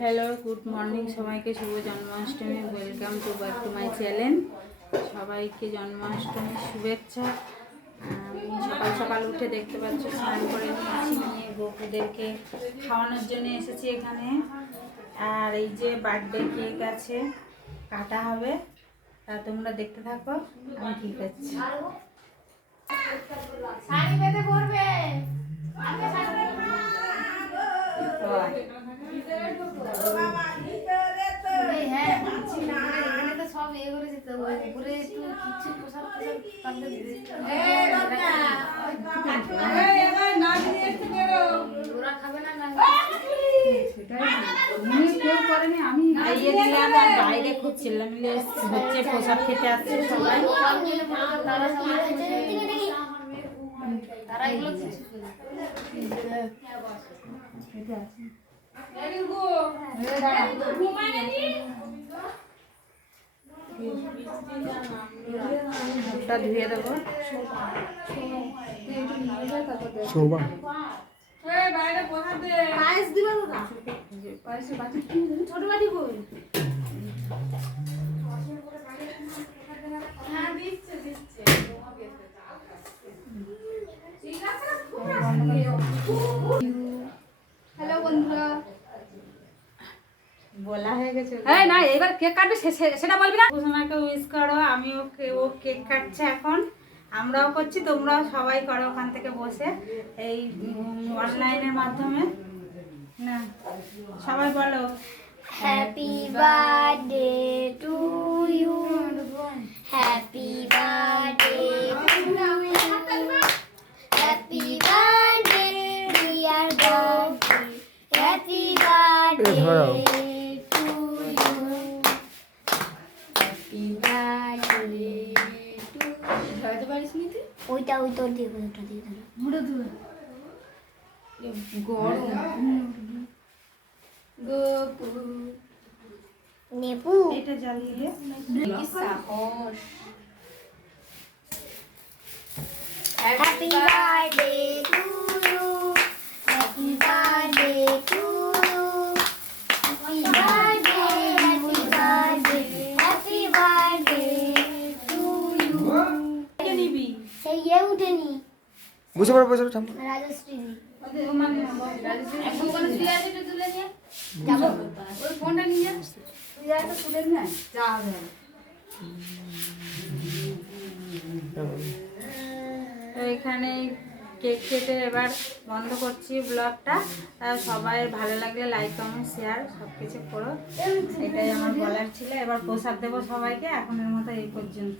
Hello, good morning সবাইকে। শুভ Janmashtami. Welcome to back to my channel. সবাইকে জন্মাষ্টমীর শুভেচ্ছা। আমি সকাল সকাল উঠে দেখতে পাচ্ছি স্নান করে নিয়েছি, নিয়ে গোপুদেরকে খাওয়ানোর জন্য এসেছি এখানে। আর এই যে বার্থডে কেক আছে, কাটা হবে, তা তোমরা দেখতে থাকো, আমি ঠিক আছে। শাড়ি বেঁধে পরবে। সব ইয়ে করে যেতে হবে উপরে একটু কিছু পোশাক ওরা খাবে না সেটাই কেউ করেনি। আমি খাইয়ে দিলাম আর বাইরে খুব চিল্লামিল্লি হচ্ছে, পোশাক খেতে আসছে সবাই। তারা এগুলো মুখটা ধুয়ে দেবো। ছোট বাটি কই? হ্যালো বন্ধুরা, বলা হয়ে গেছে। হ্যাঁ না, এবার কেক কাটবে সেটা বলবি না। ঘোষণাকে উইশ করো। আমি ও কেক কাটছে এখন, আমরাও করছি, তোমরাও সবাই করো ওখান থেকে বসে এই অনলাইনের মাধ্যমে। না সবাই বলো happy birthday to you, happy birthday to you, happy birthday dear Bobby, happy birthday to you, happy birthday to you. ধরতে পারিস নি তুই? ওইটা দিয়ে ওইটা দিয়ে ধর। মুড়ে ধর। গরম গোপু নেপু এটা জ্বালিয়ে কি সাহস। Happy birthday to you, happy birthday to you, happy birthday, happy birthday, happy birthday to you. কে নিবি? সেই ইয়ে উঠেনি, বুঝে পড়ো রাজশ্রী যাবো ওই ফোনটা নিয়ে তুই আর তো তুলে নে যা হবে। তো এখানে কেক কেটে এবার বন্ধ করছি ব্লগটা। সবাই ভালো লাগলে লাইক কমেন্ট শেয়ার সব কিছু করো, এটাই আমার বলার ছিল। এবার প্রসাদ দেবো সবাইকে। এখনের মতো এই পর্যন্ত।